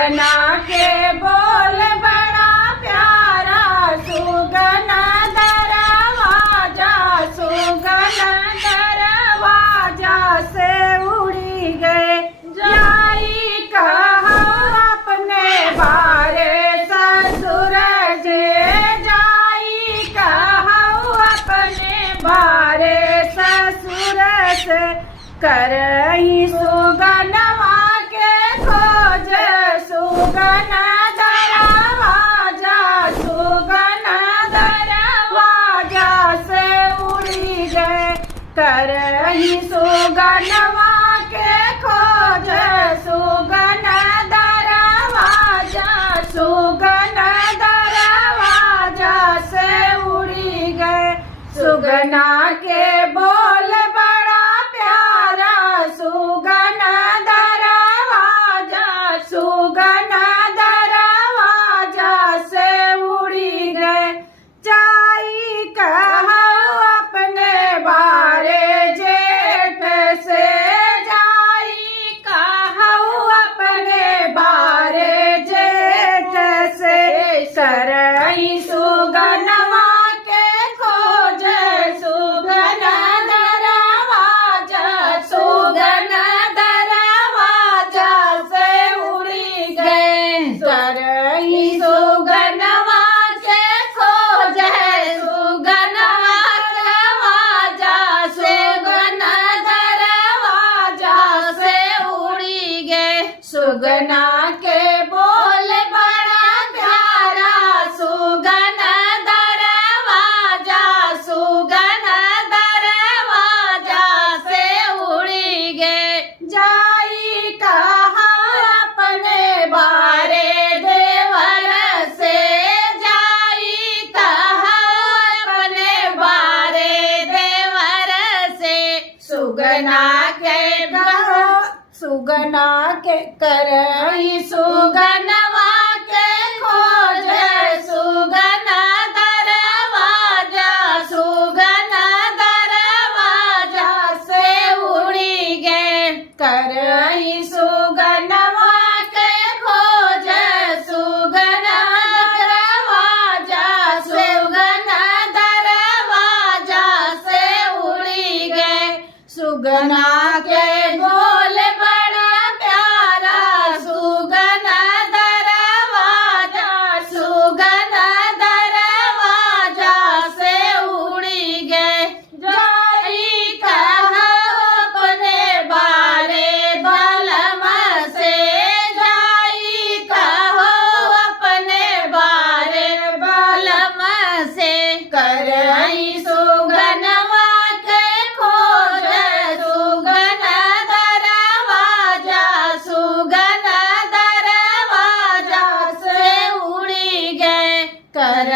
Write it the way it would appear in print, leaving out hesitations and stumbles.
सुगना के बोल बड़ा प्यारा, सुगना दरवाजा, सुगना दरवाजा से उड़ी गए। जाई कहो अपने बारे ससुर जे, जाई कहो अपने बारे ससुर से, करही सुगनवा के खोज, सुगना दरवाजा, सुगना दरवाजा से उड़ी गए। करही सुगनवा के खोज, सुगना दरवाजा, सुगना दरवाजा से उड़ी गए। सुगना के बोल बड़ा प्यारा, सुगना दरवाजा, सुगना दरवाजा से उड़ी गए। जाई कहो अपने बारे जेठ से, जाई कहो अपने बारे जेठ से, करही सुगनवा के खोज, सुगना दरवाजा, सुगना दरवाजा से उड़ी गए। करही सुगनवा के खोज, सुगना दरवाजा, सुगना दरवाजा से उड़ी गए। सुगना के बोल बड़ा प्यारा, सुगना दरवाजा, सुगना दरवाजा से उड़ी गए। जाई कहा अपने बारे देवर से, जाई कहा अपने बारे देवर से, सुगना के सुगना के करही सुगनवा के खोज, सुगना दरवाजा, सुगना दरवाजा से उड़ी गए। करही सुगनवा के खोज, सुगना दरवाजा, सुगना दरवाजा से उड़ी गए। सुगना के बोल बड़ा प्यारा, सुगना दरवाजा, सुगना दरवाजा से उड़ी गए। जाई कहो अपने बारे बलम से, जाई कहो अपने बारे बलम से, करही सुगनवा के खोज, सुगना दरवाजा, सुगना दरवाजा से उड़ी गए। कर